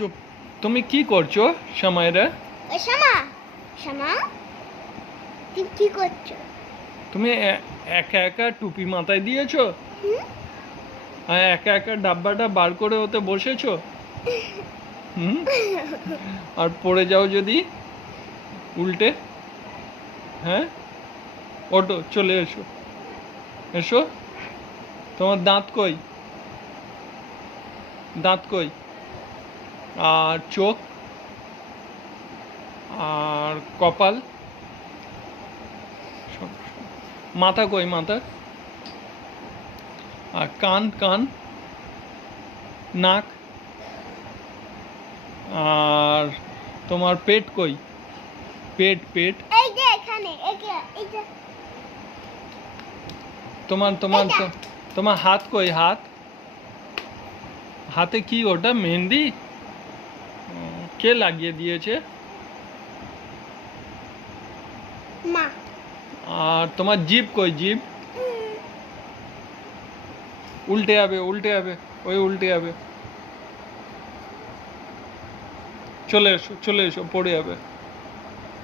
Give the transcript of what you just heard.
চুপ। তুমি কি করছো সময়রা? শ্যামা শ্যামা তুমি কি করছো? তুমি একা একা টুপি মাথায় দিয়েছো হুম? আর একা একা ডাব্বাটা বার করে ওতে বসেছো। হুম। আর পড়ে যাও যদি উল্টে। হ্যাঁ, ওঠো, চলে এসো। এসো। তোমার দাঁত কই? দাঁত কই? আর চোখ আর কপাল, মাথা কই? মাথা আর কান, কান, নাক আর তোমার পেট কই? পেট, পেট। এই যে এখানে এই যে তোমার তোমার এইটা। তোমার হাত কই? হাত, হাতে কি ওটা? মেহেন্দি? কে লাগিয়ে দিয়েছে? মা। আর তোমার জিভ কই? জিভ উল্টে যাবে, উল্টে যাবে, ওই উল্টে যাবে। চলে এসো, চলে এসো, পড়ে যাবে।